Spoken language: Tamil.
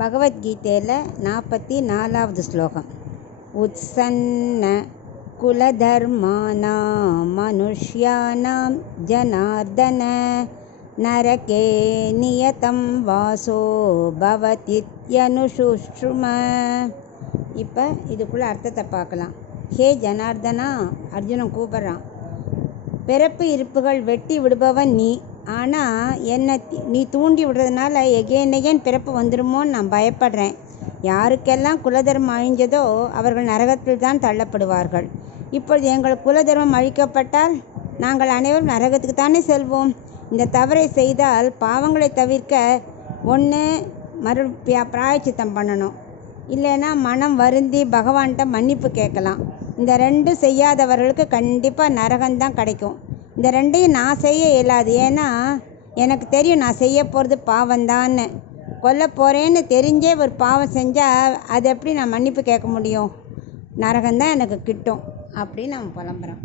பகவத்கீதையில் 44வது ஸ்லோகம். உத்சன்ன குலதர்மானாம் மனுஷ்யானாம் ஜனார்தன நரகே நியதம் வாசோ பவதித்யனுசுஷ்ரும. இப்போ இதுக்குள்ள அர்த்தத்தை பார்க்கலாம். ஹே ஜனார்தனா, அர்ஜுனன் கூப்பிட்றான். பிறப்பு இருப்புகள் வெட்டி விடுபவன் நீ. ஆனால் என்னை நீ தூண்டி விடுறதுனால எகேன் பிறப்பு வந்துடுமோன்னு நான் பயப்படுறேன். யாருக்கெல்லாம் குலதர்மம் அழிஞ்சதோ அவர்கள் நரகத்தில் தான் தள்ளப்படுவார்கள். இப்பொழுது எங்கள் குலதர்மம் அழிக்கப்பட்டால் நாங்கள் அனைவரும் நரகத்துக்கு தானே செல்வோம். இந்த தவறை செய்தால் பாவங்களை தவிர்க்க ஒன்று பிராயச்சித்தம் பண்ணணும், இல்லைன்னா மனம் வருந்தி பகவான்கிட்ட மன்னிப்பு கேட்கலாம். இந்த ரெண்டும் செய்யாதவர்களுக்கு கண்டிப்பாக நரகம்தான் கிடைக்கும். இந்த ரெண்டையும் நான் செய்ய இயலாது. ஏன்னா எனக்கு தெரியும் நான் செய்ய போகிறது பாவம்தான்னு. கொல்ல போகிறேன்னு தெரிஞ்சே ஒரு பாவம் செஞ்சால் அது எப்படி நான் மன்னிப்பு கேட்க முடியும்? நரகம்தான் எனக்கு கிட்டும் அப்படின்னு அவன் புலம்புறான்.